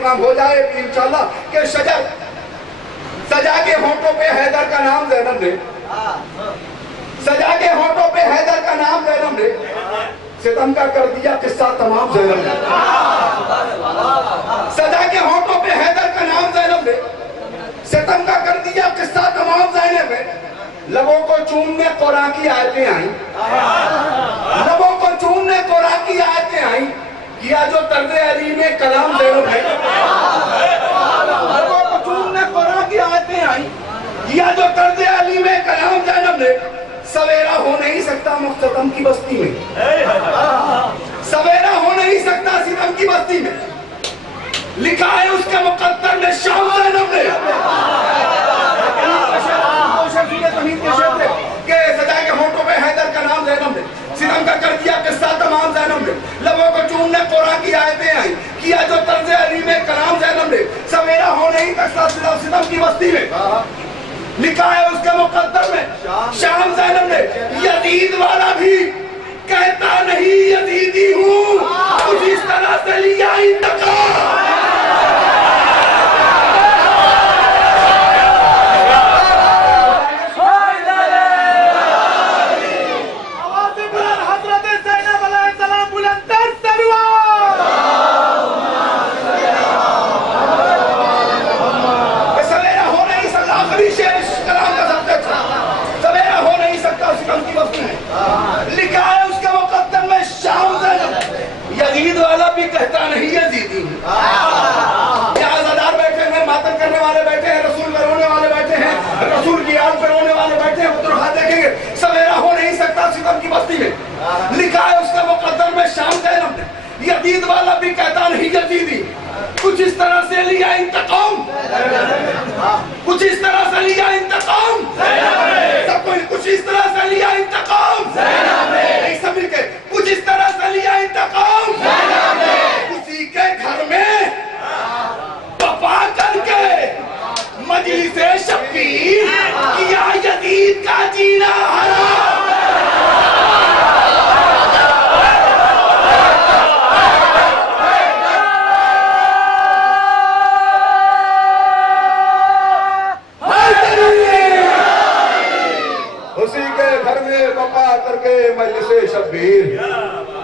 Programme हो जाए इंशाल्लाह कि सजा के होंठों पे हैदर का नाम ज़ैनब ने, सजा के होंठों पे हैदर का नाम ज़ैनब ने, सितम का कर दिया किस्सा तमाम ज़ैनब ने। सजा के होंठों पे हैदर का नाम ज़ैनब ने, सितम का कर दिया किस्सा तमाम ज़ैनब ने। लबों को चूमने कुरान की आयतें आई, लबों को चूमने कुरान की आयतें आई, किया जो तर्ज़े अली में कलाम ज़ैनब है। लबों को चूमने कुरान की आयतें आई, किया जो तर्ज़े अली में कलाम ज़ैनब ने। सवेरा हो नहीं सकता मुख्ततम की बस्ती में, सवेरा हो नहीं सकता सितम की बस्ती में, लिखा है उसके मुकद्दर में शाम ज़ैनब ने। सजा के होंठों पे हैदर का नाम ज़ैनब ने, सितम का कर दिया किस्सा तमाम ज़ैनब ने। लबों को चूमने कुरान की आयतें आई, किया जो तर्ज़े अली में कलाम ज़ैनब ने। सवेरा हो नहीं सकता सितम की बस्ती में, लिखा है उसके मुकद्दर में शाम ज़ैनब ने। यजीद वाला भी कहता नहीं यजीदी हूँ, कुछ इस तरह से लिया इंतकाम। लिखा है उसके मुकद्दर में शाम ज़ैनब। यजीद वाला भी कहता नहीं यजीदी हूँ। यहाँ ज़दार बैठे हैं, मातम करने वाले बैठे हैं, रसूल पे रोने वाले बैठे हैं, रसूल की याद पे रोने वाले बैठे हैं। उधर हाथ देखेंगे, सवेरा हो नहीं सकता सितम की बस्ती में, लिखा है उसके मुकद्दर में शाम ज़ैनब ने। यजीद वाला भी कहता नहीं यजीदी, कुछ इस तरह से लिया इंतकाम, कुछ इस तरह से लिया इंतकाम। सबको कुछ इस तरह से लिया इंतकाम, सब मिलके कुछ इस तरह से लिया इंतकाम। उसी के घर में वफा करके मजलिसे शब्बीर किया यजीद का जीना हराम। करके मजलिसे शब्बीर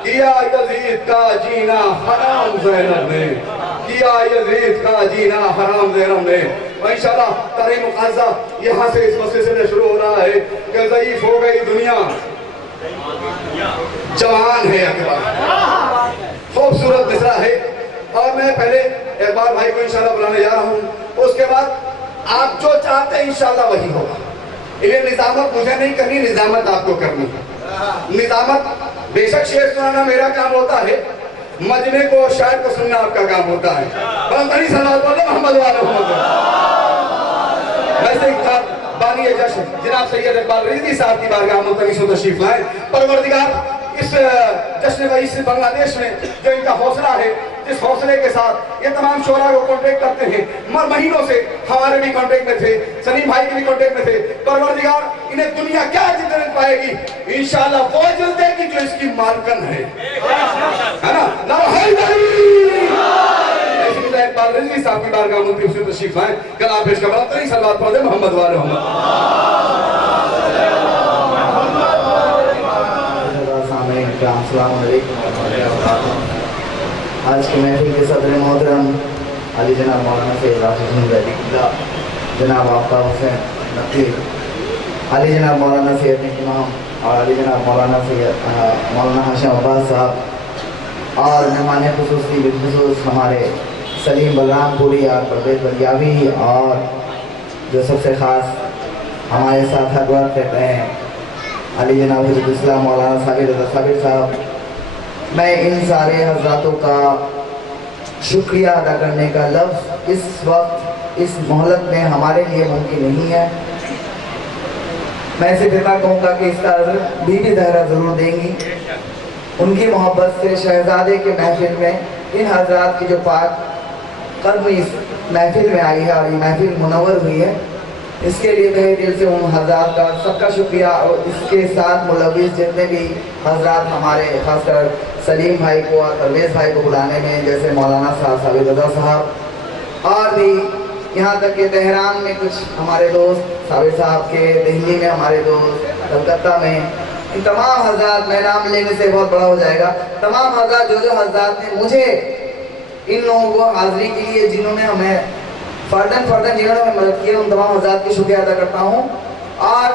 किया यजीद का जीना हराम ज़ैनब ने, किया यजीद का जीना हराम ज़ैनब ने। इंशाअल्लाह तारीख़ मुक़द्दसा यहाँ से इस मसले से शुरू हो रहा है कि ज़ईफ़ हो गई दुनिया, जवान है अकबर, खूबसूरत मिसरा है। और मैं पहले इकबाल भाई को इंशाअल्लाह बुलाने जा रहा हूँ, उसके बाद आप जो चाहते हैं इंशाअल्लाह वही होगा। ये निजामत मुझे नहीं करनी, निजामत आपको करनी है। निजामत बेशक शेर सुनाना मेरा काम होता है, मजमे को शायर को सुनना आपका काम होता है। मोहम्मद वैसे बानी जश्न जनाब सैयद इकबाल रिजवी साहब की बारगाह में तशरीफ लाए। परवरदिगार इस जश्न वही से बांग्लादेश में जो इनका हौसला है, जिस हौसले के साथ ये तमाम शोरा को कॉन्टेक्ट करते हैं, महीनों से हमारे भी कॉन्टेक्ट में थे, सलीम भाई के भी कॉन्टेक्ट में थे। परवरदिगार इन्हें दुनिया क्या जितने पाएगी, इंशाअल्लाह वो इज्जत देगी जो इसकी मालकन है ना। रिजवी साहब की बारगाह में तशरीफ लाए, कलाम पेश कर बड़ा सलावत पढ़े मोहम्मद वाले आज के महफिल के सदर मोहतरम अली जनाब मौलाना सैयद राशिद अली किला, जनाब आफ्ताब हुसैन नकीब, अली जनाब मौलाना सैयद इमाम और अली जनाब मौलाना सैयद मौलाना हाशिम अब्बास साहब, और मेहमान खुसूसी बिलखुसूस हमारे सलीम बलरामपुरी और परवेज बलियावी, और जो सबसे ख़ास हमारे साथ हर वक्त रहते हैं अली जनाब हज़रत इस्लाम मौलाना साबिर साहब। मैं इन सारे हज़रातों का शुक्रिया अदा करने का लफ्ज़ इस वक्त इस मोहलत में हमारे लिए मुमकिन नहीं है। मैं सिर्फ इतना कहूँगा कि इसका बीवी दहरा ज़रूर देंगी। उनकी मोहब्बत से शहजादे के महफिल में इन हज़रात की जो पाक कदम इस महफिल में आई है और ये महफिल मुनव्वर हुई है, इसके लिए तहे दिल से उन हज़रात का सबका शुक्रिया। और इसके साथ मुलव्विस जितने भी हज़रात हमारे खासकर सलीम भाई को और परवेज़ भाई को बुलाने में, जैसे मौलाना साहब साबिर रज़ा साहब और भी यहाँ तक कि तेहरान में कुछ हमारे दोस्त, साबिर साहब के, दिल्ली में हमारे दोस्त, कलकत्ता में, इन तमाम हजरात, मैं नाम लेने से बहुत बड़ा हो जाएगा, तमाम हजरात जो हजरात ने मुझे, इन लोगों को हाजिरी के लिए जिन्होंने हमें फर्दन जिन्होंने हमें मदद की, उन तमाम हजरात की शुक्रिया अदा करता हूँ। और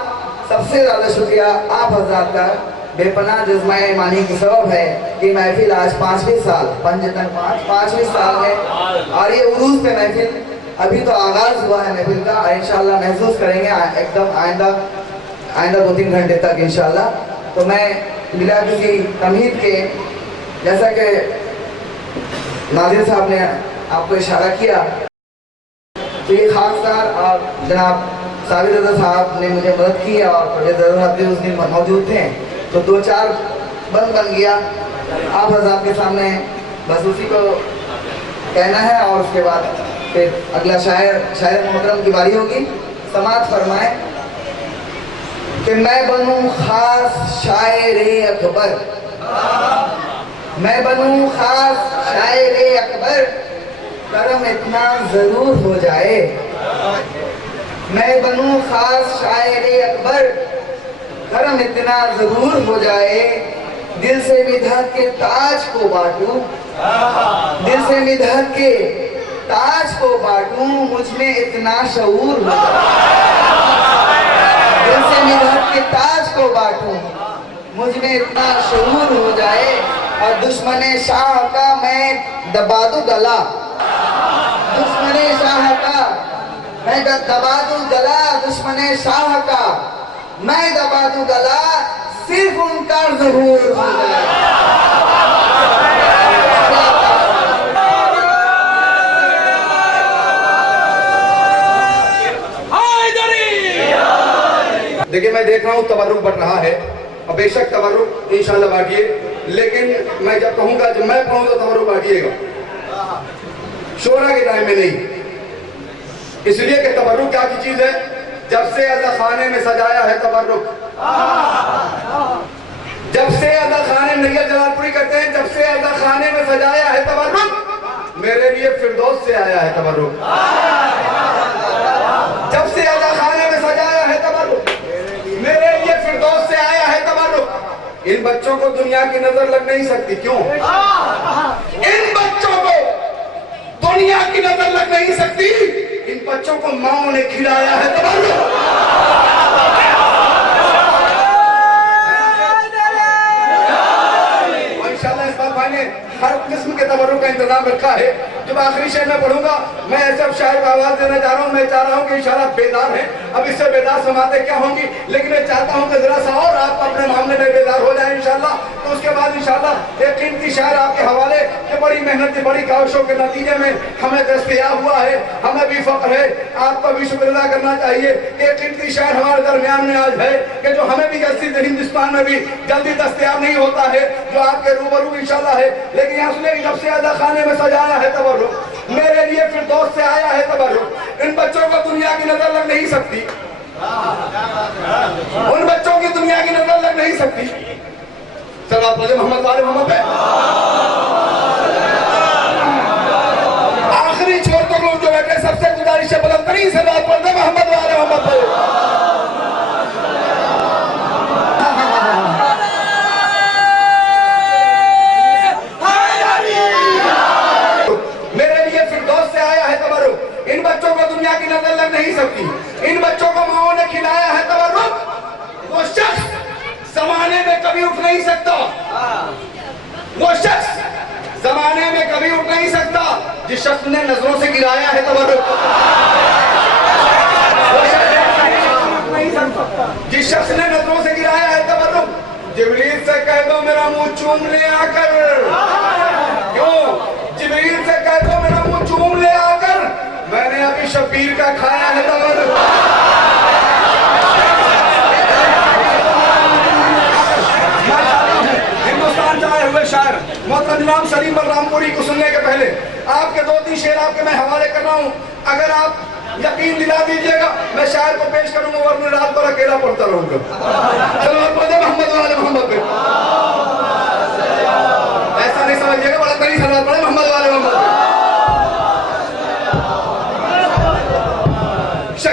सबसे ज़्यादा शुक्रिया आप हजरात का बेपनाह जज्बा ईमानी की सबब है कि महफिल आज 5वें साल, पंजतन 5वें साल में, और ये उरूज पे महफिल अभी तो आगाज हुआ है महफिल का, और इंशाल्लाह महसूस करेंगे एकदम आइंदा 2-3 घंटे तक इंशाल्लाह। तो मैं बिला किसी तमहीद के, जैसा कि नाज़िर साहब ने आपको इशारा किया, तो ये खासदार और जनाब साबिर रज़ा साहब ने मुझे मदद की और प्रोफेसर साहब भी उस दिन मौजूद थे, तो 2-4 बन गया। आप हज़रात के सामने बस उसी को कहना है और उसके बाद फिर अगला शायर मोहतरम की बारी होगी। समाअत फरमाए कि मैं बनूं खास शायर अकबर, मैं बनूं खास शायर अकबर, करम इतना जरूर हो जाए। मैं बनूं खास शायर अकबर, करम इतना जरूर हो जाए। दिल से मिधक के ताज को बांटूं, दिल से मिधक के ताज को बांटूं, मुझ में इतना शऊर हो जाए। दिल से मिधक के ताज को बांटूं, मुझ में इतना शऊर हो जाए। और दुश्मने शाह का मैं दबा दूं गला, दुश्मने शाह का मैं दबा दूं गला, दुश्मने शाह का मैं दबा दूं गला, सिर्फ उनका ज़हूर हो जाए। देखिए, मैं देख रहा हूँ तबर्रुक बढ़ रहा है, और बेशक तबर्रुक इंशाल्लाह बांटिए, लेकिन मैं जब कहूँगा जब मैं कहूँ तो तबर्रुक बांटिएगा, शोरा के टाइम में नहीं। इसलिए कि तबर्रुक क्या की चीज है? जब से अज़ा खाने में सजाया है तबर्रुक, जब से अज़ा खाने में, नैया जलालपुरी कहते हैं, जब से अज़ा खाने में सजाया है तबर्रुक, मेरे लिए फिरदौस से आया है तबर्रुक। जब से अज़ा खाने में सजाया है तबर्रुक, मेरे लिए फिरदौस से आया है तबर्रुक। इन बच्चों को दुनिया की नजर लग नहीं सकती, क्यों? इन बच्चों को दुनिया की नजर लग नहीं सकती, इन बच्चों को माओ ने खिलाया है तबर्रुक। इंशाल्लाह इस बात भाई ने हर किस्म के तबर्रुक का इंतजाम रखा है। जब आखिरी शेर में पढ़ूंगा, मैं ऐसे अब शायर को आवाज देना चाह रहा हूँ। मैं चाह रहा हूँ कि इंशाल्लाह बेदार है, अब इससे बेदार समातें क्या होंगी, लेकिन मैं चाहता हूँ कि जरा सा और आप अपने मामले में बेदार हो जाए इंशाल्लाह। तो उसके बाद इंशाल्लाह एक कीमती शायर आपके हवाले के, बड़ी मेहनत की, बड़ी काविशों के नतीजे में हमें दस्तयाब हुआ है, हमें भी फख्र है, आपका भी शुक्र अदा करना चाहिए। एक कीमती शायर हमारे दरमियान में आज है कि जो हमें भी हिंदुस्तान में भी जल्दी दस्तयाब नहीं होता है, जो आपके रूबरू इंशाल्लाह है। लेकिन यहाँ सुनिए, जब से अज़ा खाने में सजाया है तबर्रुक, मेरे लिए फिरदौस से आया है तबर्रुक। इन बच्चों को दुनिया की नजर लग नहीं सकती, उन बच्चों की दुनिया की नजर लग नहीं सकती। सलावत पढ़े मोहम्मद वाले मोहम्मद पे। आखिरी छोर तक लोग जो बैठे, सबसे गुजारिश है बुलंद तरीन से बात पढ़ते मोहम्मद वाले मोहम्मद पे। इन बच्चों को दुनिया की नजर लग नहीं सकती, इन बच्चों को माओ ने खिलाया है तबर्रुक। वो शख्स जमाने में कभी उठ नहीं सकता, वो शख्स जमाने में कभी उठ नहीं सकता जिस शख्स ने नजरों से गिराया है तबर्रुक। जिस शख्स ने नजरों से गिराया है तबर्रुक। जिब्रील से कह दो मेरा मुंह चूम ले आकर, क्यों? जिब्रील से कह दो मेरा मुंह चूम ले आकर, मैंने अभी शबीर का खाया है तबर्रुक। हिंदुस्तान जाए हुए शायर मोहतरम जनाब सलीम बलरामपुरी को सुनने के पहले आपके 2-3 शेर आपके मैं हवाले कर रहा हूँ। अगर आप यकीन दिला दीजिएगा, मैं शायर को पेश करूंगा, वरना रात भर अकेला पढ़ता रहूंगा। चलो मोहम्मद वाले मोहम्मद पे। ऐसा नहीं समझिएगा, बड़ा कड़ी सलावत पढ़े मोहम्मद वाले मोहम्मद पे।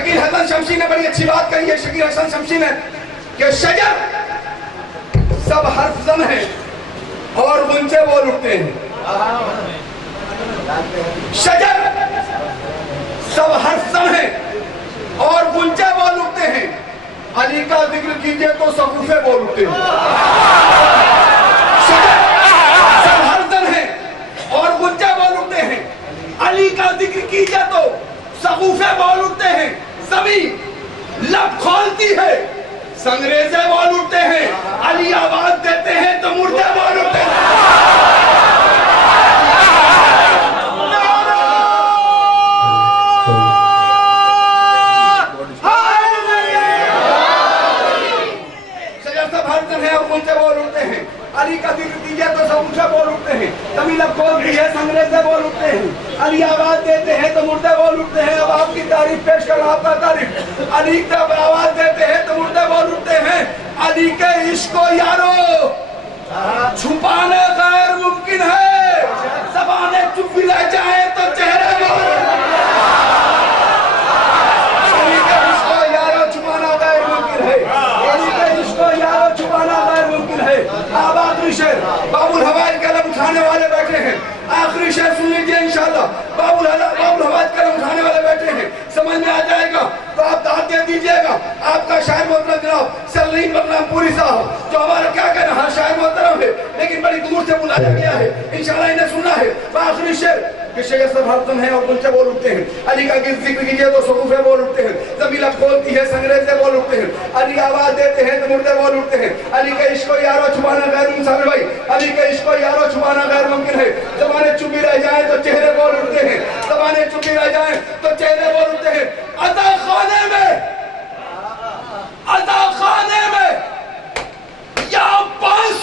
शकील हसन शमशी ने बड़ी अच्छी बात कही है, शकील हसन शमशी ने, कि शजर सब हर्फ जम है और गुंजे बोल उठते हैं। शजर सब हर्फ जम है और गुंजे बोल उठते हैं, अली का जिक्र कीजिए तो सकूफे बोल उठते हैं। शजर सब हर्फ जम है और गुंजे बोल उठते हैं, अली का जिक्र कीजिए तो सकूफे बोल उठते हैं। जमीन लब खोलती है, संगरेजे बोल उठते हैं, अली आवाज देते हैं तो मुर्दे बोल उठते हैं। शजर सब हरदन है और मुर्दे बोल उठते हैं, अली का जिक्र कीजिए तो सकूफे बोल उठते हैं। जमीन लब खोलती है, संगरेजे बोल उठते हैं, अली आवाज देते हैं तो मुर्दे बोल उठते हैं। अब आपकी तारीफ पेश कर, आपका तारीफ। अली जब आवाज देते हैं तो मुर्दे बोल उठते हैं। अली के इश्क को यारो छुपाना गैर मुमकिन है, ज़बानें चुप भी रह जाए तो चेहरे बोल। अली के इश्क को यारो छुपाना गैर मुमकिन है, अली के इश्क को यारो छुपाना गैर मुमकिन है। अब आखिरी शेर बाबुल हवाई कलम उठाने वाले बैठे हैं, आखिरी शेर सुन लीजिए इंशाल्लाह। बाबुल हवाई कलम उठाने वाले बैठे हैं, समझ में आ जाएगा तो आप दाद दे दीजिएगा। आपका शायर मोहतरम जनाब सलीम बदनामपुरी साहब, जो हमारा क्या कहना, हाँ शायर मोहतरम है लेकिन बड़ी दूर से बुलाया गया है, इंशाल्लाह इन्हें सुनना है। आखिरी शेर कि शजर सब हरदम है और गुंजे बोल उठते हैं, अली का जिक्र कीजिए तो सकूफे बोल उठते हैं। जमीन लब खोलती है, संगरेजे बोल उठते हैं, अली आवाज देते हैं तो मुर्दे बोल उठते हैं। अली के इश्क को यारो छुपाना गैर मुमकिन भाई, अली के इश्क को यारो छुपाना गैर मुमकिन है। ज़बानें चुपी रह जाए तो चेहरे बोल उठते हैं, ज़बानें चुपी रह जाए तो चेहरे बोल उठते हैं। अता खाने में या बस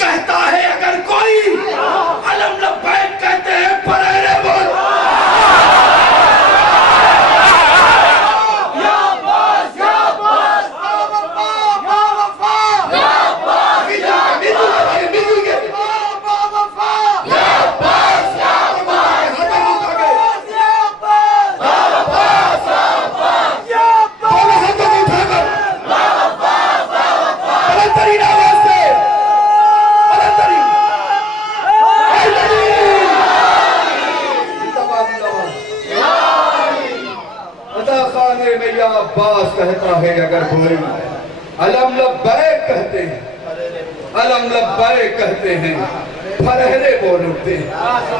कहता है अगर कोई, अलम लब्बैक कहते हैं परेरे बोल। या बस या बस या वफा या बस या मिलू के वफा या बस या बस या बस या बलंतरीन आवाज से बलंतरीन अता खाने में या अब्बास कहता है अगर कोई, अलम लब्बैक कहते हैं, अलम लब्बैक कहते हैं फरहरे बोल उठते हैं,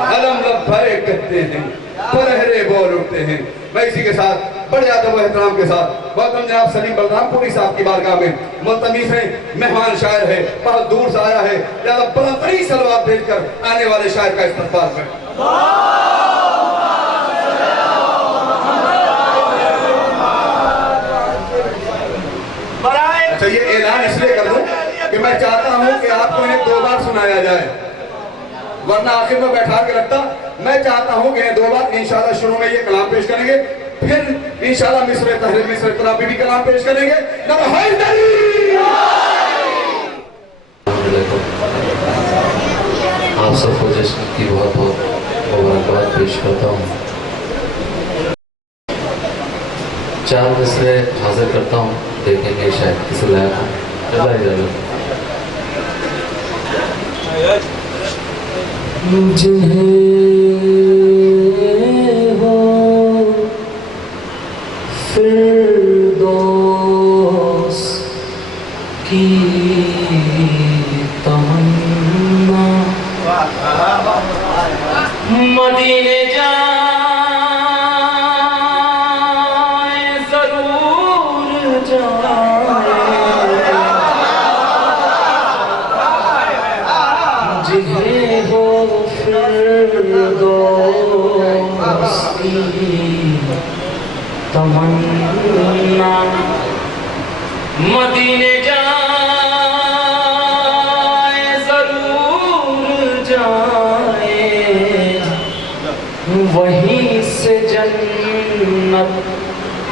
अलम लब्बैक कहते हैं फरहरे बोल उठते हैं। मैं इसी के साथ बड़े अदब व एहतराम के साथ गौतम जनाब सलीम बलरामपुरी साहब की बारगाह में मुल्तमिस है, मेहमान शायर है, बहुत दूर से आया है, ज्यादा बुलंदतरीन सलवात भेजकर आने वाले शायर का इस्तकबाल करें। अच्छा ये ऐलान इसलिए कर दूं कि मैं चाहता हूं कि आपको इन्हें 2 बार सुनाया जाए, वरना आखिर में बैठा के रखता। मैं चाहता हूं कि इन्हें 2 बार इंशाल्लाह शुरू में ये कलाम पेश करेंगे, फिर इंशाल्लाह मिस्र तहरीर मिस्र तराबी भी कलाम पेश करेंगे। आप सबको जश्न की बहुत बहुत मुबारकबाद पेश करता हूँ। 4 मिसरे हाजिर करता हूँ, देखेंगे शायद किसी लायक हो। मुझे हो फिरदौस की तमन्ना, मदीने जाए जरूर जाए, जिन्हें हो फिरदौस की तमन्ना, मदीने जाए जरूर जाए, वहीं से जन्नत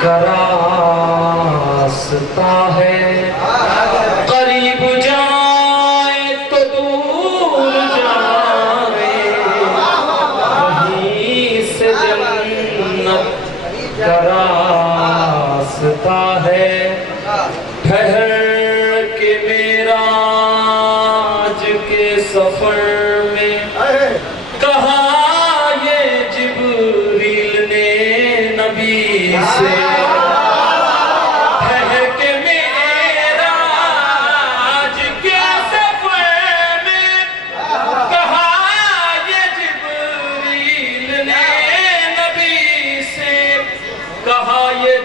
का रास्ता है। करीब जाए तो दूर जाए, वहीं से जन्नत का रास्ता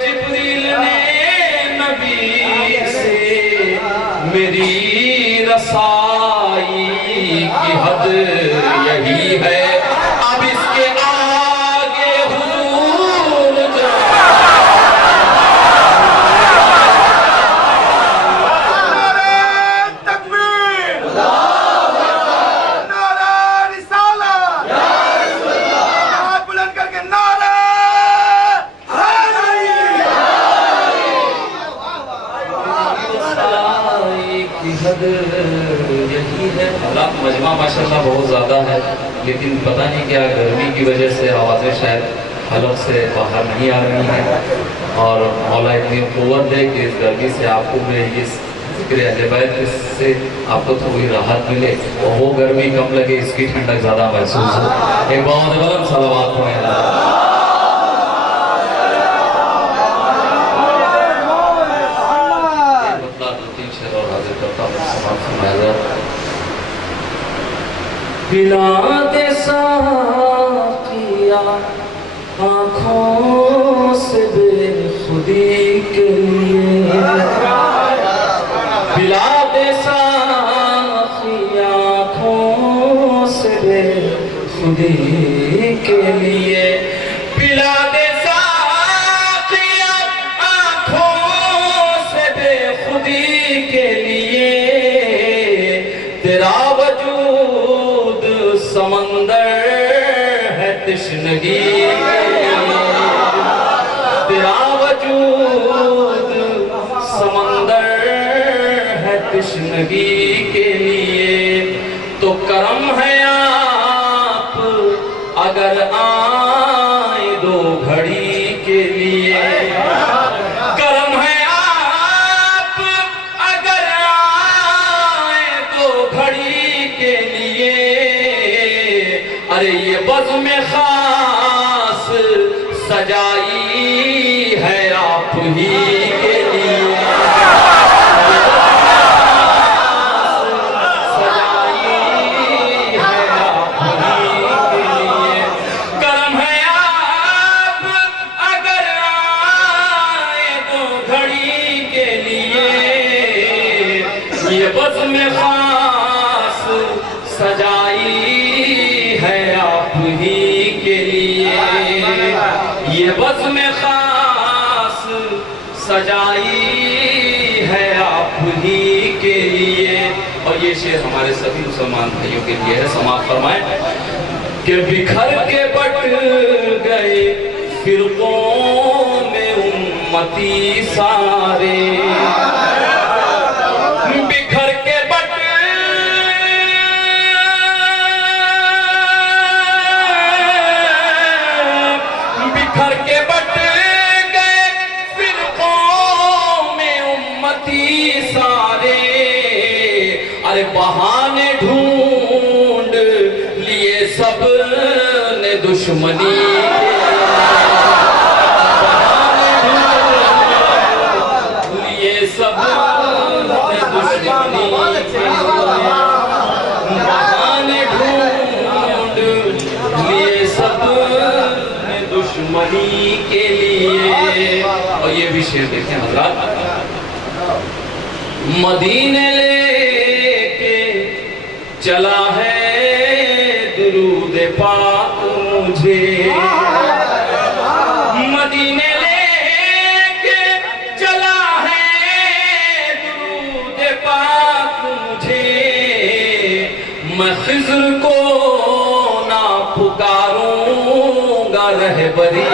जिब्रील ने नबी से मेरी रसाई की हद यही है, अब इसके आगे हुजूर नारे तकबीर, नारा रिसालत, हाथ बुलंद करके नारा की हद यही है। हालात मजमा माशाल्लाह बहुत ज़्यादा है, लेकिन पता नहीं क्या गर्मी की वजह से आवाज़ें शायद हलक से बाहर नहीं आ रही हैं, और मौला इतनी क़ुव्वत दे कि इस गर्मी से आपको मैं ये ज़िक्र अहले-बैत से आपको थोड़ी राहत मिले और वो गर्मी कम लगे, इसकी ठंडक ज़्यादा महसूस हो। एक बहुत बलंद सलावत पढ़ें। पिला दे साकिया आँखों से बेखुदी के लिए, पिला दे साकिया आँखों से बेखुदी के लिए, पिला दे साकिया आँखों से बेखुदी के लिए, तेरा वजूद समंदर है तश्नगी, तेरा वजूद समंदर है तश्नगी के लिए, तो करम है आप अगर आए दो घड़ी के लिए, करम है आप अगर आए दो घड़ी के लिए, अरे ये बज़्म खास सजाई है आप ही के लिए, सजाई है आप ही के लिए, करम है आप अगर आए तो घड़ी के लिए, ये बज़्म खास सजाई है आप ही के लिए, ये बज़्म खास सजाई है आप ही के लिए। और ये शेर हमारे सभी मुसलमान भाइयों के लिए है, समाप्त फरमाएं कि बिखर के बट गए फिरकों में उम्मती सारे, बिखर के बट बिखर के बट गए फिरकों में उम्मती सारे, अरे बहाने ढूंढ लिए सब ने दुश्मनी, बहाने ढूंढ लिए सब ने दुश्मनी, बहाने ढूंढ लिए सब ने दुश्मनी के लिए। और ये भी शेर देखें हज़रात, मदीने लेके चला है दुरूद पाक मुझे, मदीने लेके चला है दुरूद पाक मुझे, मैं खिज़्र को ना पुकारूंगा रहबरी,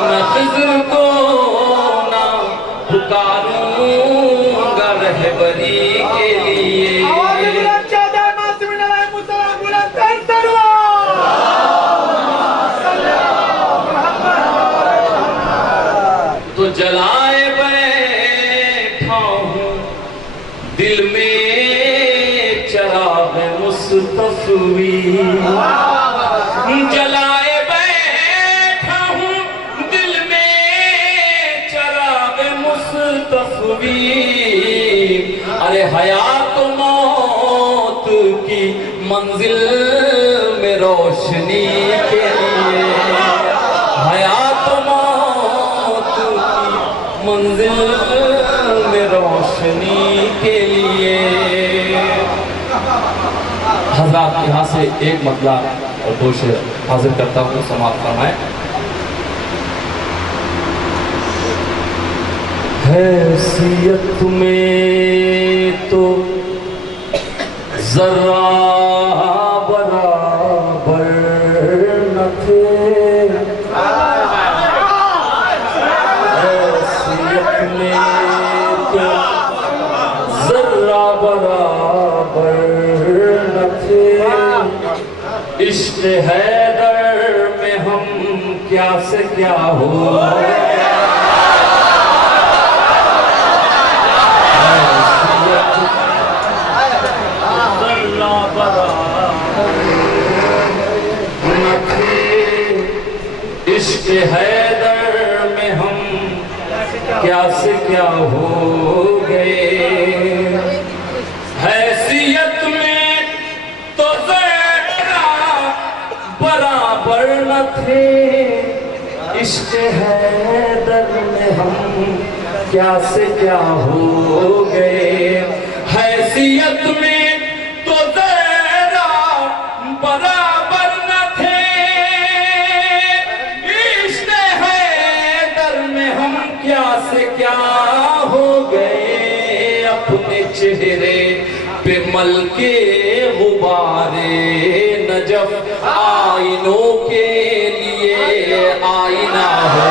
मैं खिज़्र को ना पुकारूंगा रहबरी के लिए। तो जलाए बैठा हूँ दिल में चराग मुस्तफ़वी, जलाए बैठा हूँ दिल में चराग मुस्तफ़वी, अरे हयात मौत की मंजिल में रोशनी के लिए, हयात रोशनी के लिए। हजरात यहाँ से एक मतला और दो शेर हाजिर करता हूँ, समाप्त फरमाएं। हैसियत में तो जरा बराबर न थे, हैसियत में तो जरा बराबर न थे, इश्क़ हैदर में हम क्या से क्या हो। इश्क़ हैदर में हम क्या से क्या हो गए, हैसियत में तो ज़रा बराबर न थे, इश्क़ हैदर में हम क्या से क्या हो गए, हैसियत में तो ज़रा बराबर न थे, इश्क़ हैदर में हम क्या से क्या हो गए, अपने चेहरे पे मलके गुबारे नजफ आईनों के लिए आईना हो।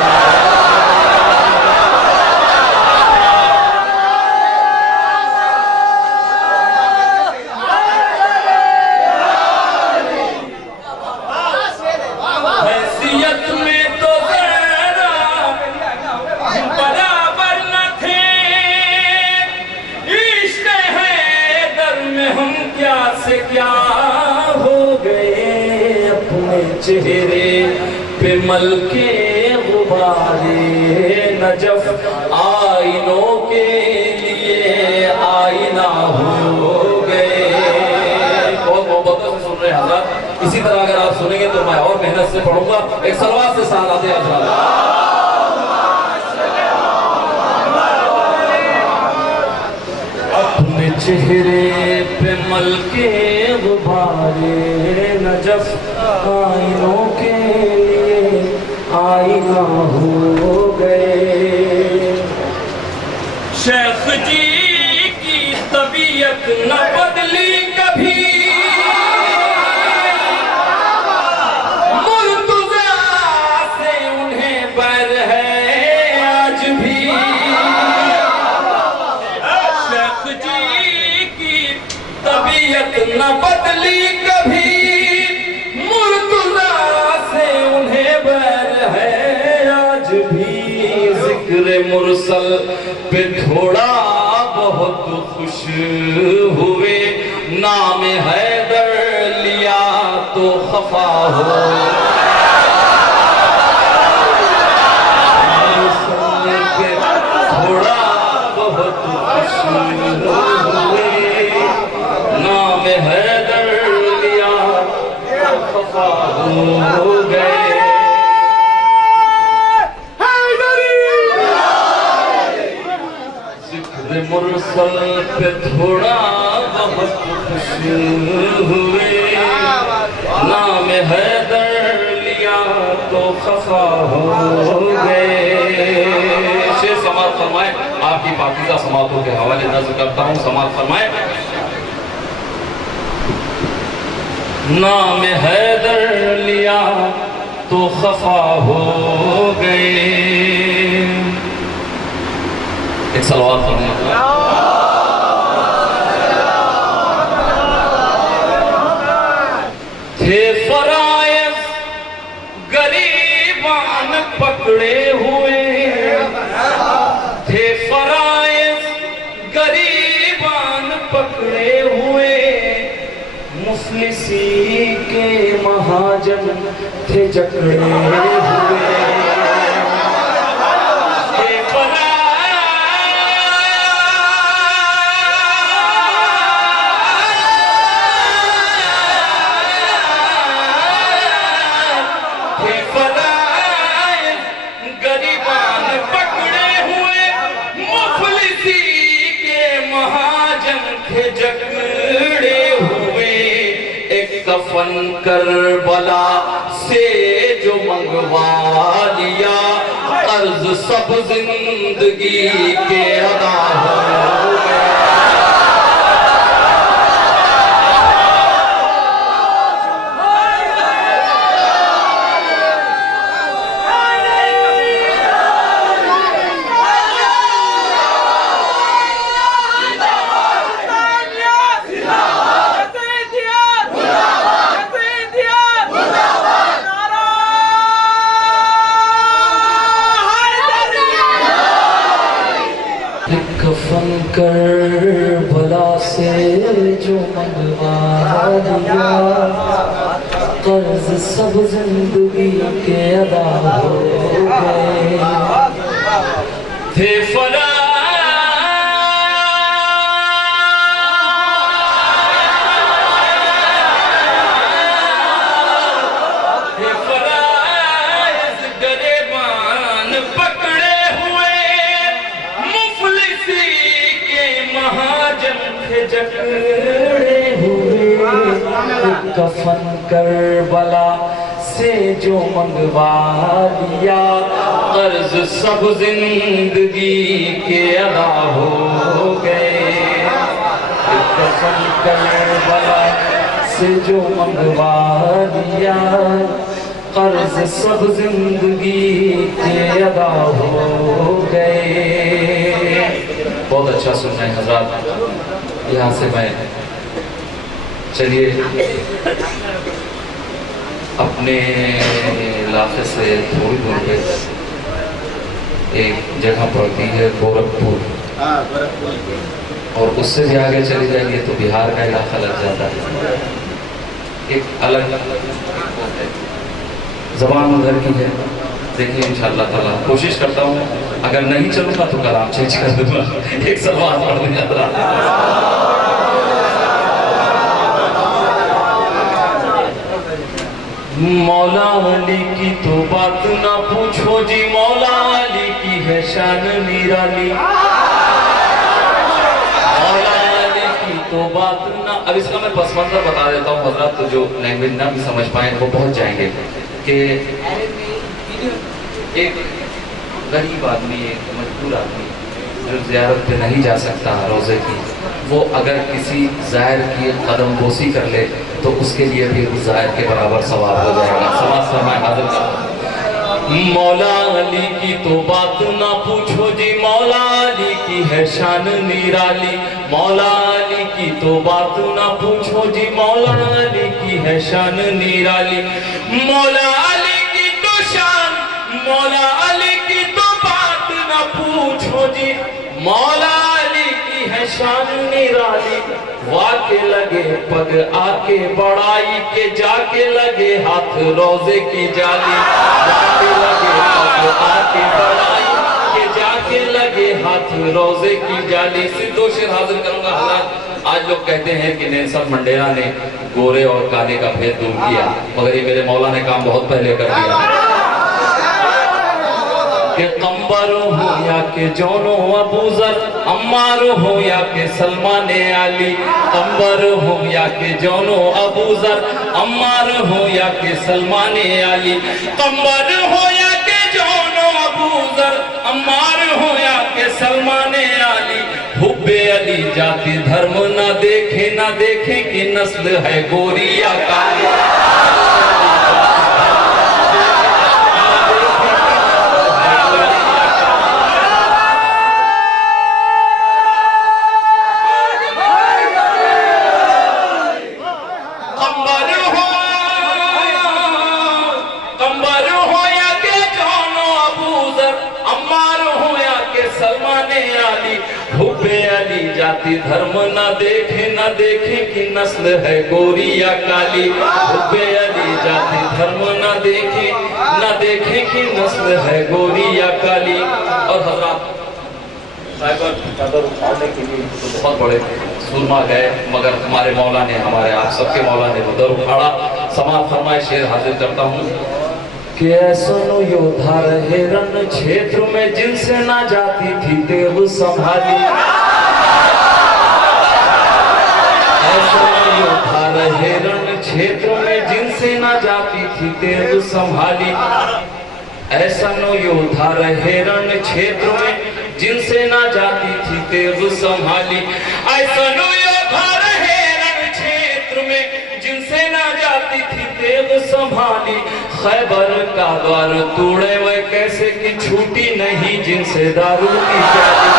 चेहरे पे मलके गुबारे नजफ आईनों के लिए आईना हो गए। बहुत मोहब्बतों से सुन रहे हैं हज़रात, इसी तरह अगर आप सुनेंगे तो मैं और मेहनत से पढ़ूंगा। एक सलवात से साथ आते हैं। अपने चेहरे पे मलके गुबारे नजफ आईनों के लिए आईना हो गए। शेख जी की तबीयत न बदली कभी, मुर्तज़ा से उन्हें बैर है आज भी। शेख जी की तबीयत न बदली कभी, मुरसल पे थोड़ा बहुत खुश हुए, नाम हैदर लिया तो खफा हो। मुरसल पे थोड़ा बहुत खुश हुए, नाम हैदर लिया तो खफा हो गए। मुरसल पे थोड़ा बहुत खुश हुए, नाम हैदर लिया तो खफा हो गए। शेर समाप्त फरमाए, आपकी पाकीज़ा समातों के हवाले नज़र करता हूँ, समाप्त फरमाए। नाम हैदर लिया तो खफा हो गए। एक सलवात फरमाइए। थे फराइज़ गरीबान पकड़े हुए, थे फराइज़ गरीबान पकड़े हुए, मुफलिसी के महाजन थे जकड़े हुए। कफन करबला से जो मंगवा लिया, कर्ज सब जिंदगी के अदा हो गए। कफन करबला से जो मंगवा दिया, कर्ज सब जिंदगी के अदा हो गए। थे फराज गरेबान पकड़े हुए, मुफलिसी के महाजन थे जकड़े हुए। कफन करबला से जो मंगवा लिया, कर्ज सब जिंदगी के अदा हो गए। कफन करबला से जो मंगवा लिया, कर्ज सब जिंदगी के अदा हो गए। बहुत अच्छा सुनना है हज़रात। यहाँ से मैं चलिए अपने इलाके से थोड़ी दूर पे एक जगह पड़ती है गोरखपुर, और उससे भी आगे चले जाएंगे तो बिहार का इलाका लग जाता है। एक अलग ज़बान उधर की है। देखिए इंशाअल्लाह ताला कोशिश करता हूँ, अगर नहीं चलूँगा तो कलाम चेंज कर दूँगा। एक सलवात पढ़ दूँगा। मौला अली की तो बात ना पूछो जी, मौला अली की है शान निराली। मौला अली की तो बात ना, अब इसका मैं पस मंज़र बता देता हूँ हज़रात, तो जो लैंग्वेज ना भी समझ पाए वो पहुँच जाएंगे कि एक गरीब आदमी, एक मजबूर आदमी जो ज़ियारत पे नहीं जा सकता रोज़े की, वो अगर किसी ज़ायर की कदम बोसी कर ले तो उसके लिए भी उस ज़ायर के बराबर सवाब हो जाएगा। समाज फरमाए हाज़िर कर। मौला अली की तो बात ना पूछो जी, मौला अली की है शान निराली। मौला अली की तो बात ना पूछो जी, मौला अली की है शान निराली। मौला अली की तो शान, मौला अली की तो बात ना पूछो जी, मौला अली की है शान निराली। वाके लगे पग आके बड़ाई के, जाके लगे हाथ रोजे की जाली। वाके लगे पग आके बड़ाई के, जाके लगे हाथ रोजे की जाली। सिर्फ दो शेर हाजिर करूंगा हज़रात। आज लोग कहते हैं कि नेल्सन मंडेला ने गोरे और काले का भेद दूर किया, मगर ये मेरे मौला ने काम बहुत पहले कर दिया। के कंबर हो या के जोनो अबूजर, अम्मार हो या के सलमान अली। कंबर हो या के जोनो अबूजर, अम्मार हो या के सलमान अली। कंबर हो या के जोनो अबूजर, अम्मार हो या के सलमान अली। हुब्बे अली जाति धर्म ना देखे कि नस्ल है गोरी या काली। जाति धर्म ना देखे कि नस्ल है गोरी या काली। हुब्बे अली जाति धर्म ना देखे कि नस्ल है गोरी या काली। और हज़रात उठाने के लिए तो बहुत बड़े सुरमा गए, मगर हमारे मौला ने, हमारे आप सबके मौला ने वो दर उठाड़ा। समाज फरमाए शेर हाजिर करता हूँ कि ऐसो योद्धा रहे रण क्षेत्र में, जिनसे ना जाती थी देव संभाली। ऐसो योद्धा रहे रण क्षेत्र में जिनसे ना जाती थी तेग संभाली, ऐसा नो योद्धा रहे रण क्षेत्र में जिनसे ना जाती थी तेग संभाली, ऐसा नो योद्धा रहे रण क्षेत्र में जिनसे ना जाती थी तेग संभाली। खैबर का द्वार तोड़े वह कैसे कि छूटी नहीं जिनसे दारू की प्याली।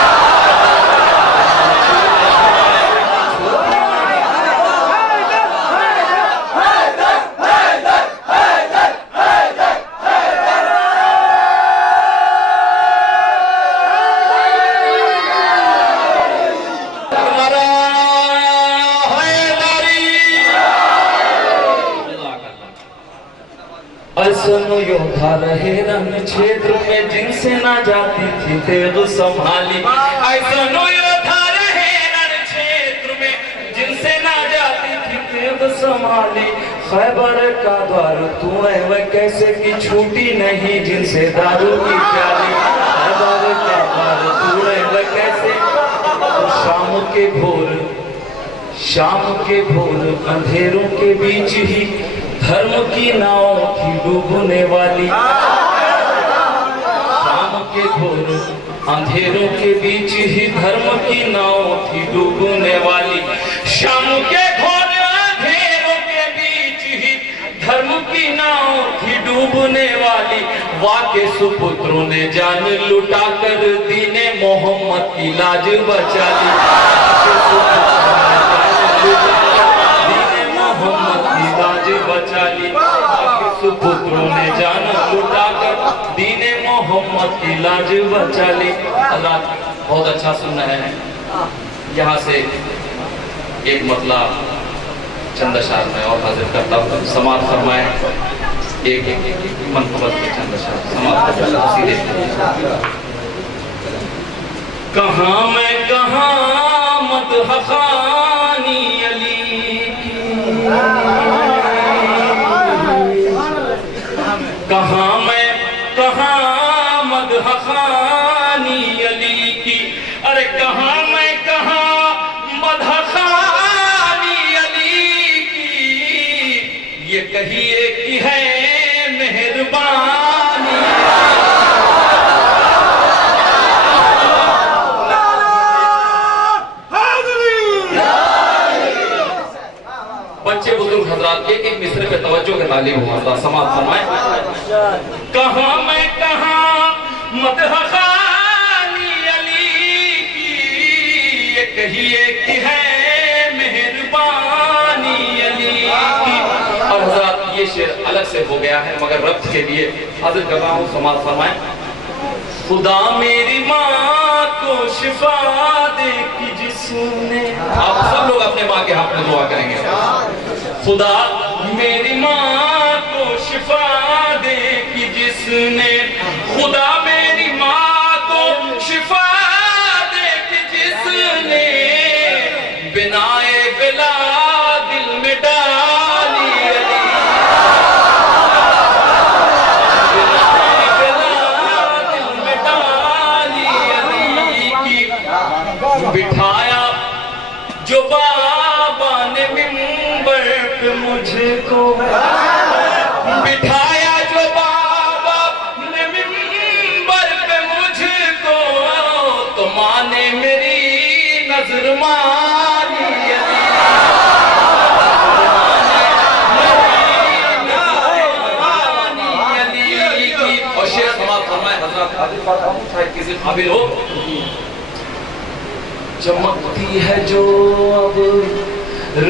ऐसनो योद्धा रहे रण क्षेत्र में जिनसे ना जाती थी तेग संभाली, ऐसनो योद्धा रहे रण क्षेत्र में जिनसे ना जाती थी तेग संभाली। खैबर का द्वार तोड़े वह कैसे कि छूटी नहीं जिनसे दारू की प्याली। खैबर का द्वार तोड़े वह कैसे, शाम के भोर अंधेरों के बीच ही धर्म की नाव थी डूबने वाली। शाम के घोर अंधेरों के बीच ही धर्म की नाव थी डूबने वाली। शाम के घोर अंधेरों के बीच ही धर्म की नाव थी डूबने वाली। वाके सुपुत्रों ने जान लुटा कर दीने मोहम्मद की लाज बचा ली। बचा ली, सुपुत्रों ने जान लुटाकर दीने मोहम्मद की लाज बचा ली। अल्लाह बहुत अच्छा सुन रहे हैं। यहाँ से एक मतलब चंद अशार में और हाजिर करता हूँ, समाप्त फरमाए। एक मनकबत के चंद अशार समाप्त सीधे। कहाँ मैं कहाँ मदह खानी अली कहाँ मैं कहाँ मदह खानी अली की। अरे कहाँ मैं कहाँ मदह खानी अली की। ये कहिए कि है मेहरबानी। बच्चे बुजुर्ग हजरात एक मिसरे पे तवज्जो के तालीम हुआ समाप्त फरमाए। कहाँ मैं कहाँ मदह खानी अली की। ये कहिए कि है मेहरबानी अली की। और हजरात ये शेर अलग से हो गया है मगर रब्त के लिए हाजिर कर रहा हूँ, समाप्त फरमाए। खुदा मेरी माँ को शिफा दे कि जिसने, आप सब लोग अपने माँ के हाथ में दुआ करेंगे। खुदा मेरी माँ को शिफा दे कि जिसने, खुदा मेरी माँ को शिफा दे कि जिसने बिनाए बिला दिल में डाली अली। बिनाए बिला दिल में डाली अली की। बिठाया जो बाबा ने मिंबर पे मुझको, बिठाया जो बाबा ने मिंबर पे मुझको, तो माँ ने मेरी नजर मानी अली। और शेर समाप्त फरमाए हजरत हाजिर करता हूँ, शायद किसी काबिल हो। चमकती है जो अब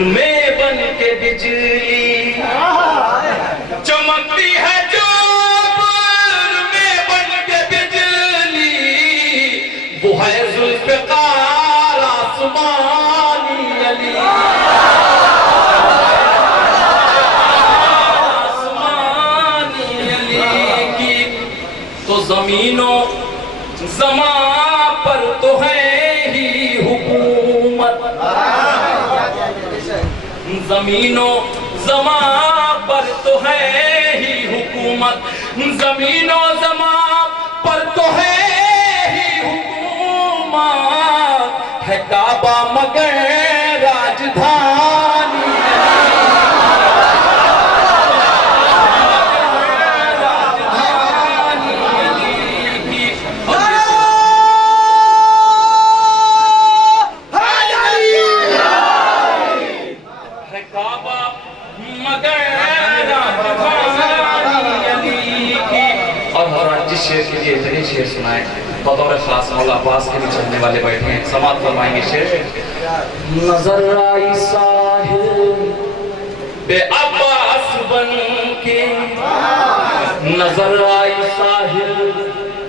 में बन के बिजली, चमकती है जो में बन के बिजली, वो है जुल्फ़िकार आसमानी अली। आसमानी अली की। तो जमीनों ज़मा पर तो है ही हुकूमत, जमीनों ज़मा पर तो है ही हुकूमत, जमीनों ज़मा पर तो है ही हुकूमत, है काबा मगर राजधानी। इतने शेर सुनाए, बतौर खास मौला अब्बास के भी चलने वाले बैठे हैं, समाप्त फरमाएंगे शेर। नजर आई साहिल बे अब्बास बन के, नजर आई साहिल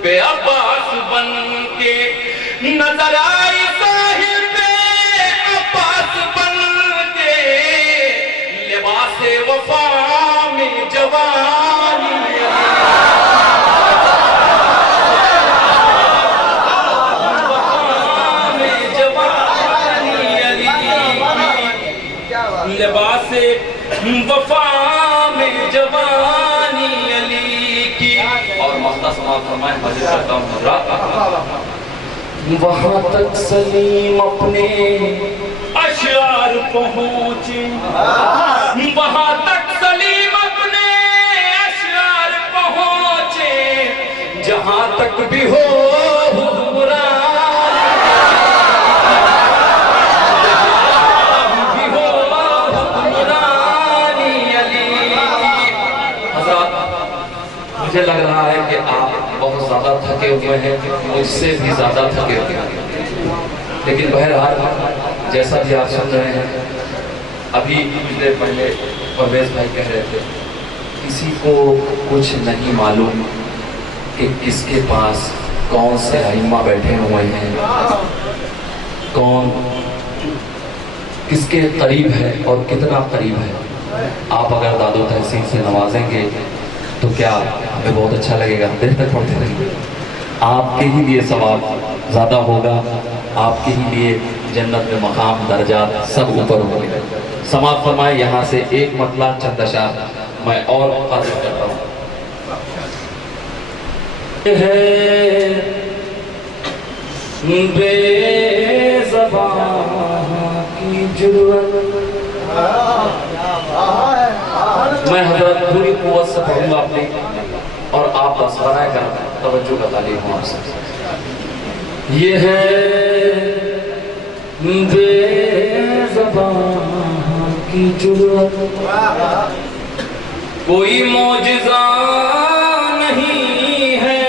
बे अब्बास बन के, नजर आई साहिल बे अब्बास बन के, लिबास वफा में जवानी, लिबास वफा में जवानी अली की। और मख्ता समाप्त फरमाए हाजिर करता हूँ वहां तक सलीम अपने अशआर पहुंचे, वहां तक सलीम अपने अशआर पहुंचे, जहां तक भी हो मुझे लग रहा है कि आप बहुत ज्यादा थके हुए हैं, मुझसे भी ज्यादा थके हुए हैं, लेकिन बहरहाल जैसा भी आप सुन रहे हैं, अभी पिछले पहले परवेज भाई कह रहे थे, किसी को कुछ नहीं मालूम कि किसके पास कौन से अइम्मा बैठे हुए हैं, कौन किसके करीब है और कितना करीब है। आप अगर दादो तहसीन से नवाजेंगे तो क्या हमें बहुत अच्छा लगेगा, देर तक पढ़ते रहेंगे, आपके ही लिए सवाब ज़्यादा होगा, आपके ही लिए जन्नत में मकाम दर्जात सब ऊपर होंगे। समाप्त फरमाए यहाँ से एक मतला चंद अशार मैं और हाजिर करता हूँ। बेज़बान की जुर्रत, मैं हजरत पूरी कुव्वत से पढ़ूंगा अपनी, और आप बस बनाएगा तवज्जो का तालीम हूँ आपसे। ये है बेज़बान की जुर्रत, कोई मौजिज़ा नहीं है,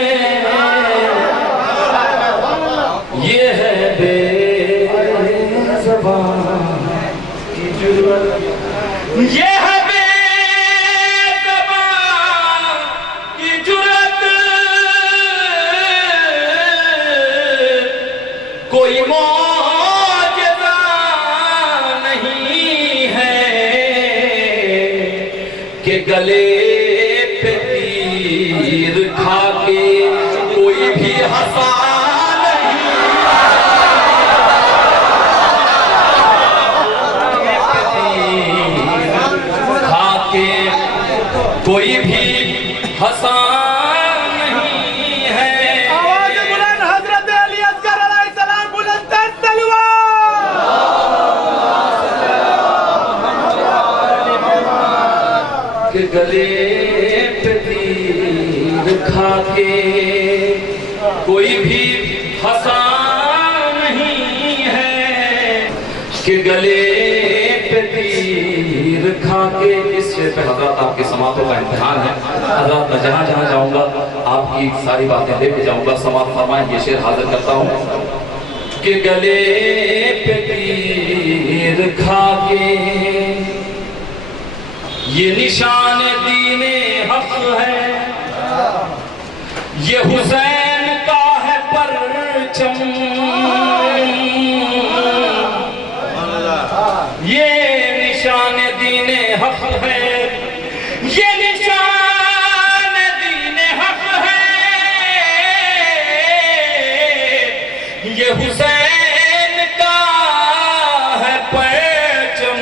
ये है बेज़बान की जुर्रत, ये है कोई मौजज़ा नहीं है कि गले पे तीर खा के कोई भी हंसा नहीं, खा के कोई भी हंसा गले पे तीर खा के कोई भी हंसा नहीं है, कि गले पे तीर खा के। इस शेर पे हजरत आपके समातों का इम्तिहान है, हजरत मैं जहाँ जहाँ जाऊँगा आपकी सारी बातें लेके जाऊँगा। समात फरमाएं, ये शेर हाजिर करता हूँ कि गले पे तीर खा के ये निशान दीने हक है, ये हुसैन का है परचम, ये निशान दीने हक है, ये निशान दीने हक है, ये हुसैन का है परचम,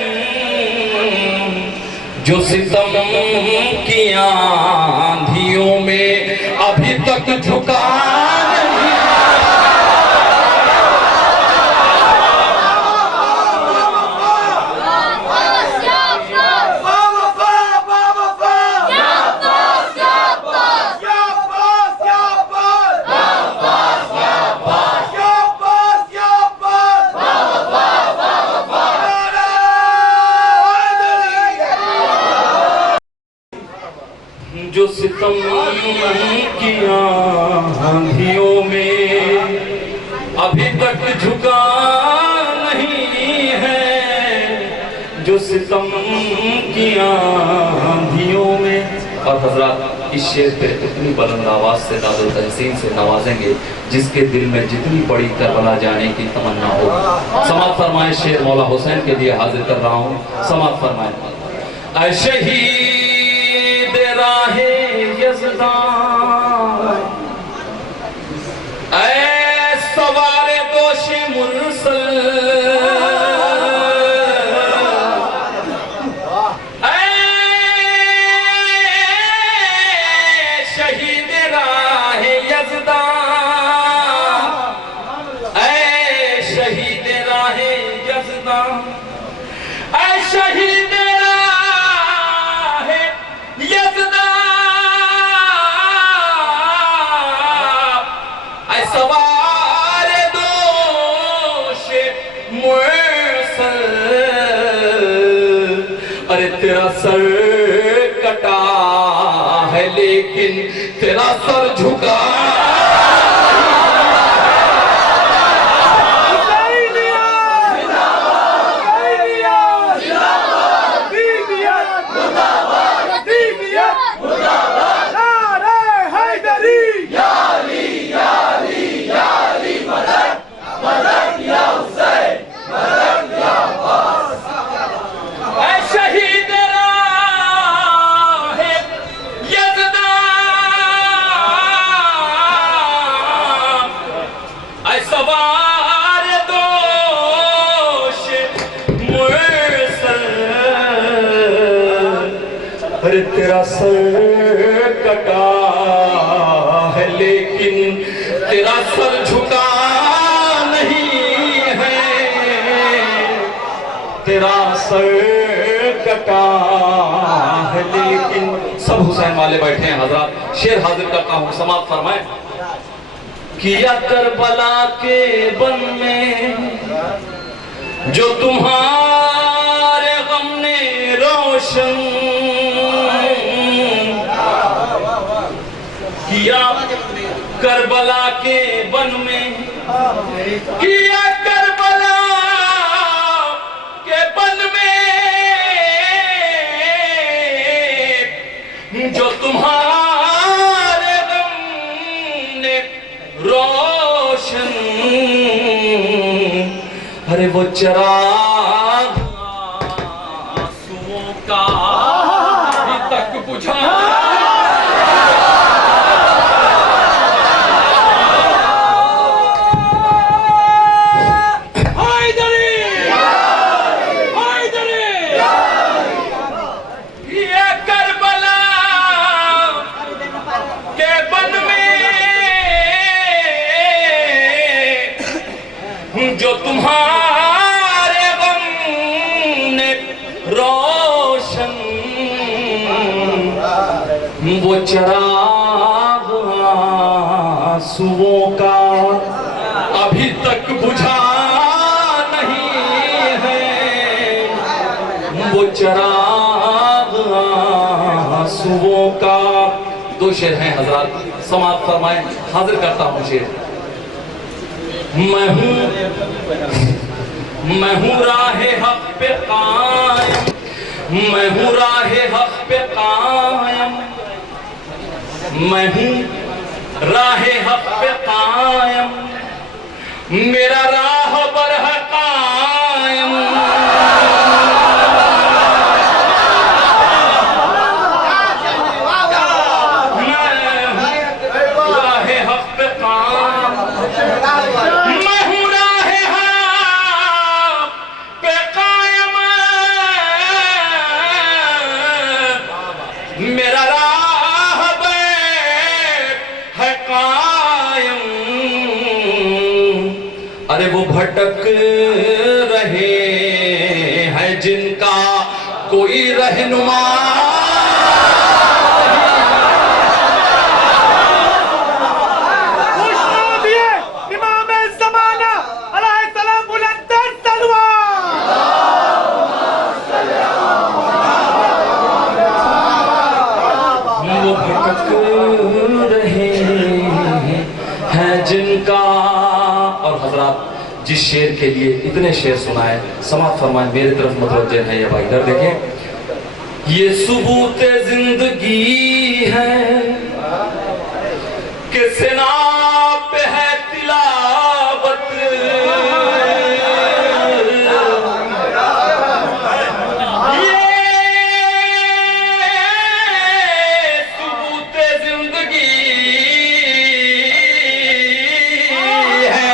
जो सितम की आंधियों में अभी तक झुका नहीं। जो सितम की आंधियों में अभी तक झुका नहीं है जो सितम की आंधियों में। और हजरत इस शेर पे इतनी बुलंद आवाज से दादुल तहसीन से नवाजेंगे जिसके दिल में जितनी बड़ी करबला जाने की तमन्ना हो। समाअत फरमाए, शेर मौला हुसैन के लिए हाजिर कर रहा हूँ। समाअत फरमाए। ऐ शहीद राहे यज़दान, ऐ सवारे दोषे मुरसल, शहीद राहे यज़दा, ऐ सवारे दोषे मुरसल। अरे तेरा सर कटा है लेकिन तेरा सर झुका। अरे तेरा सर कटा है लेकिन तेरा सर झुका नहीं है, तेरा सर कटा है लेकिन। सब हुसैन वाले बैठे हैं हजरत, शेर हाजिर करता हूँ। समाअत फरमाए। किया करबला के बन में जो तुम्हारे गम ने रोशन किया, करबला के बन में किया, करबला के बन में जो तुम्हारे गम ने रोशन। अरे वो चिराग आंसुओं का अभी तक बुझा। जो तुम्हारे गम ने रोशन, वो चिराग आंसुओं का अभी तक बुझा नहीं है, वो चिराग आंसुओं का। दो शेर हैं हजरत, समाअत फरमाए। हाजिर करता हूँ शेर। मैं हूँ राहे हक पे कायम, मैं हूँ राहे हक पे कायम, मैं हूँ राहे हक पे कायम, मेरा राहबर है कायम। मेरा राह है कायम। अरे वो भटक रहे हैं जिनका कोई रहनुमा। हैं जिनका। और हजरात जिस शेर के लिए इतने शेर सुनाए, समाप्त फरमाए, मेरी तरफ मुतवज्जे है ये भाई, इधर देखें। ये सबूत जिंदगी है कि सिना पे है तिलावत, ये सबूत जिंदगी है,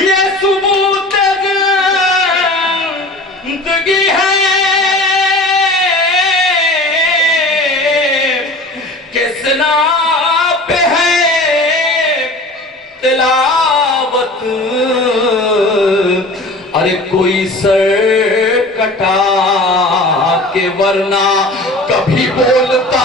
ये सबूत जिंदगी है किसना पे है तिलावत। अरे कोई सर कटा के वरना कभी बोलता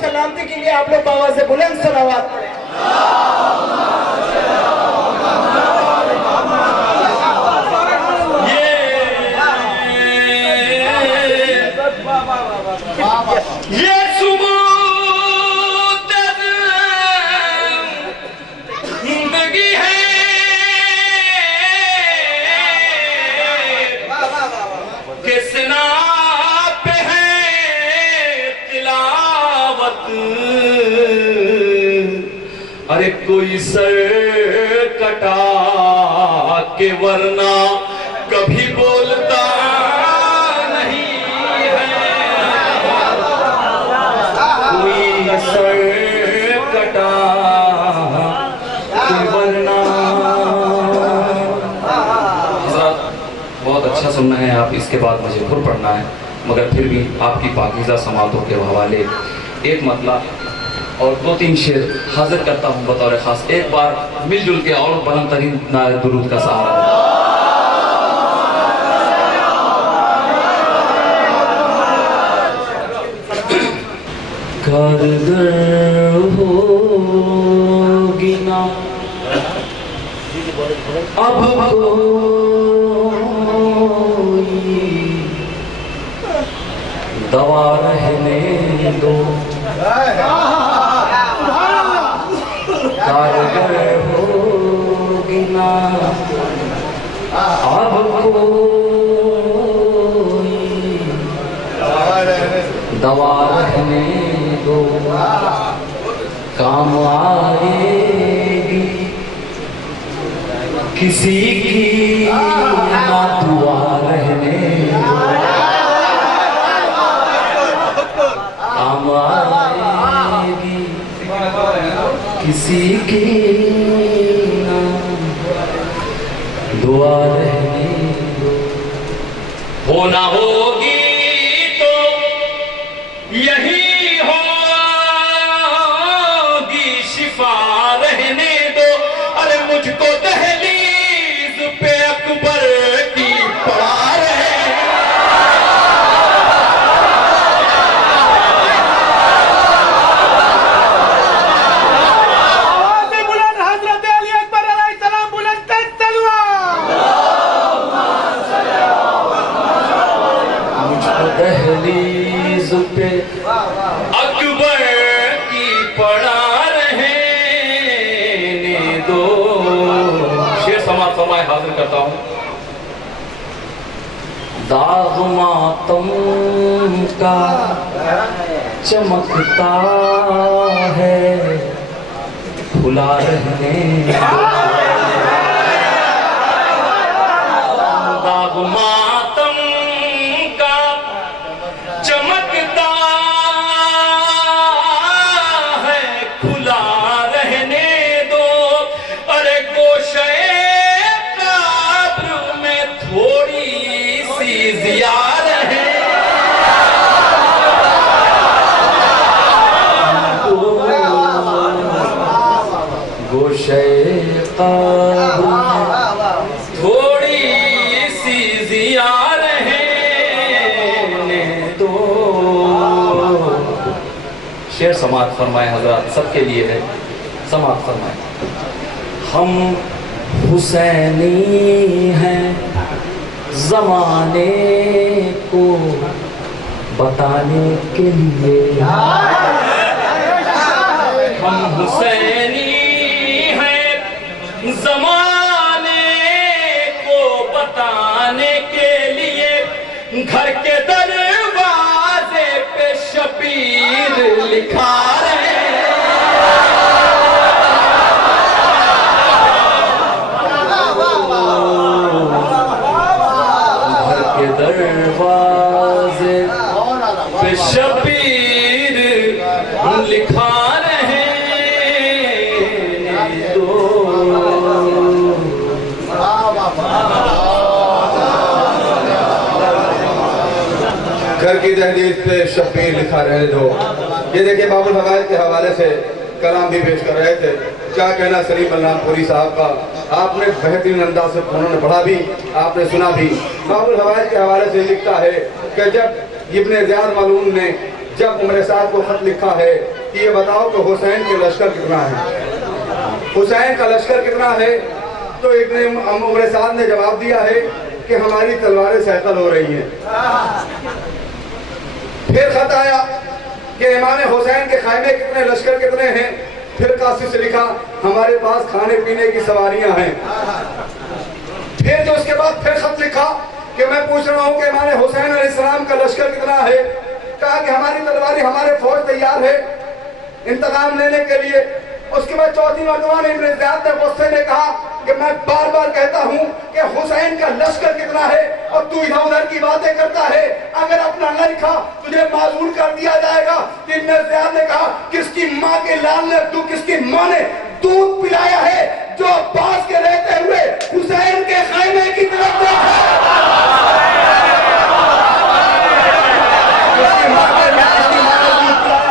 सलामती के लिए आप लोग बाबा से बुलंद सलावत पढ़ें। ये सबूत जिंदगी है किसना पे है तिलावत। अरे कोई सर कटा के वरना कभी बोलता नहीं है, कोई सर कटा के वरना। बहुत अच्छा सुनना है आप, इसके बाद मुझे खुद पढ़ना है, मगर फिर भी आपकी पाकीज़ा समातों के हवाले एक मतलब और 2-3 शेर हाजिर करता हूँ बतौर खास। एक बार मिलजुल के और बुलंद तरीन दुरूद का सहारा है। कारगर होगी ना अब कोई दवा रहने दो, कारगर होगी ना अब कोई दवा रहने दो, काम आएगी किसी की ना दुआ रहने दो, काम आएगी किसी की ना दुआ रहने दो। होना होगी तो यही होगी शिफा रहने दो। अरे मुझको दहलीज पे अकबर की पड़ा रहे, दहलीज पे अकबर की पड़ा रहने दो। शेर समाय हाजिर करता हूँ। दाग मातम का चमकता है खुला रहने दो, दाग मातम का चमकता है खुला रहने दो। अरे गोशे कब्र में थोड़ी सी जिया रहे, गोशे शेर समाअत फरमाए हजरत, सबके लिए है, समाअत फरमाए। हम हुसैनी हैं ज़माने को बताने के लिए, हम हुसैनी हैं ज़माने को बताने के लिए, घर के दरवाजे पे शबीर लिखा रहे, घर के दरवाजे पे शबीर लिखा रहे दो। घर की दहलीज पे शबीर लिखा रहे दो। ये देखिए बाबुल फवाइद के हवाले से कलाम भी पेश कर रहे थे। क्या कहना सलीम अल्लाहपुरी साहब का, आपने बेहतरीन अंदाज से उन्होंने पढ़ा भी, आपने सुना भी। बाबुल फवाइद के हवाले से लिखता है कि जब इब्ने ज़ियाद मालूम ने जब उमर साद को खत लिखा है कि ये बताओ कि हुसैन के लश्कर कितना है, हुसैन का लश्कर कितना है, तो इब्ने उमर साद ने जवाब दिया है कि हमारी तलवारें सैकल हो रही हैं। फिर खत आया कि इमाम हुसैन के खाइमे कितने, लश्कर कितने हैं। फिर कासिद से लिखा हमारे पास खाने पीने की सवारियां हैं। फिर जो उसके बाद फिर खत लिखा कि मैं पूछ रहा हूं कि इमाम हुसैन अलैहिस्सलाम का लश्कर कितना है। कहा कि हमारी तलवारें, हमारे फौज तैयार है इंतकाम लेने के लिए। उसके बाद चौथी मरतबा ने इब्ने ज़ियाद ने गुस्से में कहा कि मैं बार बार कहता हूं कि हुसैन का लश्कर कितना है और तू इधर उधर की बातें करता है, अगर अपना न लिखा तुझे माजूर कर दिया जाएगा। इब्ने ज़ियाद ने कहा किसकी माँ के लाल ने, तू किसकी माँ ने दूध पिलाया है जो अब्बास के रहते हुए हुसैन के खाइमे की तरफ देखा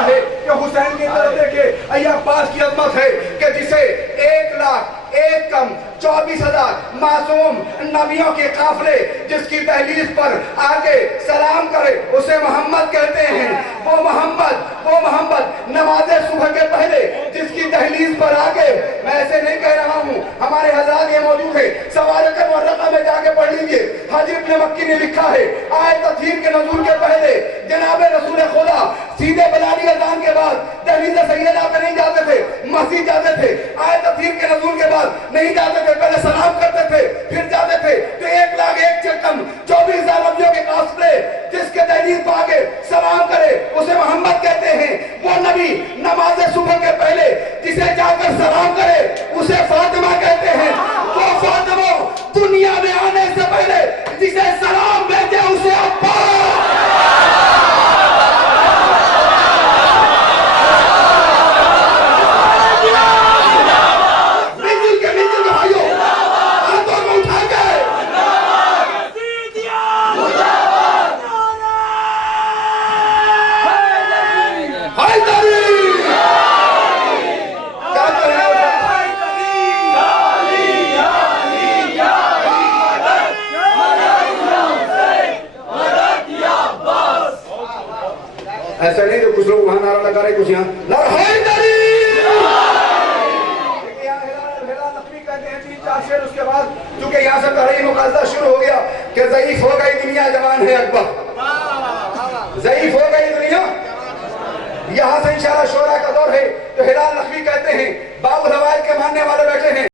है। हुसैन की तरफ देखे। अब्बास की अजमत है कि जिसे 1,01,24,000 मासूम नबियों के काफले जिसकी दहलीज पर आके सलाम करे उसे मोहम्मद कहते हैं। वो मोहम्मद नमाज सुबह के पहले जिसकी दहलीज पर आके, मैं ऐसे नहीं कह रहा हूँ, हमारे हज़रात ये मौजूद है, सवारक़ मुअर्रक़ा में जाके पढ़ लीजिए। हाजी इब्ने मक्की ने लिखा है आयत तत्हीर के नज़ूल के पहले जनाबे रसूल खुदा सीधे बलाली अज़ान के बाद दहलीज सैयदा पे नहीं जाते थे, मस्जिद जाते थे। आयत तत्हीर के नज़ूल के बाद नहीं जाते थे, पहले सलाम करते थे फिर जाते थे। तो 1,01,24,000 नबियों के काफले जिसके दहलीज पर आके सलाम करे उसे मोहम्मद कहते हैं। वो नबी नमाज सुबह के पहले जिसे जाकर सलाम करे उसे फातिमा कहते हैं। वो फातिमा दुनिया में आने से पहले जिसे सलाम भेजे उसे अब्बास। ऐसा नहीं तो कुछ लोग वहां नारा लगा रहे, कुछ यहाँ उसके बाद चूंकि यहाँ से तहरीर मुकाबला शुरू हो गया कि ज़ईफ हो गई दुनिया जवान है अकबर, ज़ईफ हो गई दुनिया। यहाँ से इंशाअल्लाह शोरा का दौर है। तो हिलाल नकवी कहते हैं बाबुल फवाइद के मानने वाले बैठे हैं।